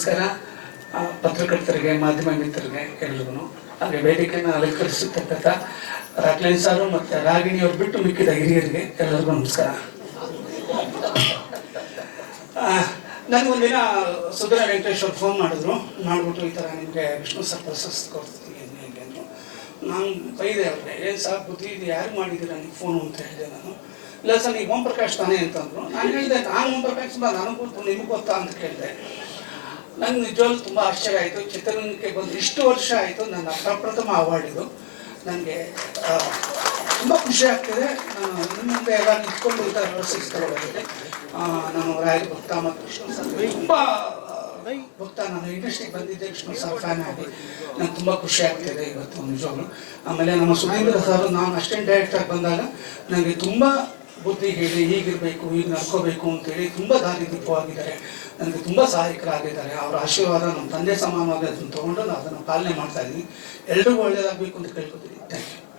ನಮಸ್ಕಾರ. ಪತ್ರಕರ್ತರಿಗೆ, ಮಾಧ್ಯಮ ಮಿತ್ರರಿಗೆ ಎಲ್ರಿಗೂ, ಹಾಗೆ ವೇದಿಕೆಯನ್ನು ಅಲಂಕರಿಸುತ್ತಕ್ಕಂಥ ರಾಕ್ಲೈನ್ ಸಾರು ಮತ್ತು ರಾಗಿಣಿಯವ್ರು ಬಿಟ್ಟು ಮಿಕ್ಕಿದ ಹಿರಿಯರಿಗೆ ಎಲ್ಲರಿಗೂ ನಮಸ್ಕಾರ. ನನಗೊಂದಿನ ಸುಧೀರ ವೆಂಕಟೇಶ್ ಅವ್ರು ಫೋನ್ ಮಾಡಿಬಿಟ್ಟು ಈ ಥರ ನಿಮಗೆ ವಿಷ್ಣು ಸರ್ ಪ್ರಶಸ್ತಿ ಕೊಡ್ತೀನಿ ಹೇಗೆ ಅಂದರು. ನಾನು ಬೈದೆ ಅವ್ರಿಗೆ, ಏನು ಸರ್ ಬುದ್ಧಿ ಇದು ಯಾರು ಮಾಡಿದ್ದೀರಾ ನೀವು ಫೋನು ಅಂತ ಹೇಳಿದೆ ನಾನು. ಇಲ್ಲ ಸರ್ ನೀವು ಓಂ ಪ್ರಕಾಶ್ ತಾನೇ ಅಂತಂದರು. ನಾನು ಹೇಳಿದೆ ನಾನು ಓಂ ಪ್ರಕಾಶ್ ನನಗೂ ಗೊತ್ತು ನಿಮಗೂ ಗೊತ್ತಾ ಅಂತ ಕೇಳಿದೆ. ನಂಗೆ ನಿಜವಾಗ್ಲೂ ತುಂಬ ಆಶ್ಚರ್ಯ ಆಯಿತು. ಚಿತ್ರರಂಗಕ್ಕೆ ಬಂದು ಇಷ್ಟು ವರ್ಷ ಆಯಿತು, ನನ್ನ ಪ್ರಪ್ರಥಮ ಅವಾರ್ಡ್ ಇದು. ನನಗೆ ತುಂಬ ಖುಷಿ ಆಗ್ತಿದೆ. ನಾನು ನಿಮ್ಮ ಮುಂದೆ ಎಲ್ಲ ನಿಂತ್ಕೊಂಡು ಈ ಥರ ಪ್ರಶಸ್ತಿಗಳಿಗೆ ನಾನು ರಾಯರ ಭಕ್ತ ಮತ್ತು ವಿಷ್ಣು ಸರ್ ತುಂಬ ಭಕ್ತ. ನಾನು ಇಂಡಸ್ಟ್ರಿಗೆ ಬಂದಿದ್ದೆ ವಿಷ್ಣು ಸರ್ ಫ್ಯಾನ್ ಆಗಿ. ನಂಗೆ ತುಂಬ ಖುಷಿ ಆಗ್ತಿದೆ ಇವತ್ತು ನಿಜವಾಗ್ಲು. ಆಮೇಲೆ ನಮ್ಮ ಸುಧೀಂದ್ರ ಸರ್, ನಾನು ಅಸಿಸ್ಟೆಂಟ್ ಡೈರೆಕ್ಟರ್ ಬಂದಾಗ ನನಗೆ ತುಂಬ ಬುದ್ಧಿ ಹೇಳಿ ಹೀಗಿರಬೇಕು, ಹೀಗೆ ನಡ್ಕೋಬೇಕು ಅಂತೇಳಿ ತುಂಬ ದಾರಿದೀಪವಾಗಿದ್ದಾರೆ. ನನಗೆ ತುಂಬ ಸಹಾಯಕರಾಗಿದ್ದಾರೆ. ಅವರ ಆಶೀರ್ವಾದ ನಮ್ಮ ತಂದೆ ಸಮಾನವಾಗಿ ಅದನ್ನು ತೊಗೊಂಡು ನಾನು ಅದನ್ನು ಪಾಲನೆ ಮಾಡ್ತಾ ಇದ್ದೀನಿ. ಎಲ್ರಿಗೂ ಒಳ್ಳೆಯದಾಗಬೇಕು ಅಂತ ಕೇಳ್ಕೊತೀನಿ. Thank you.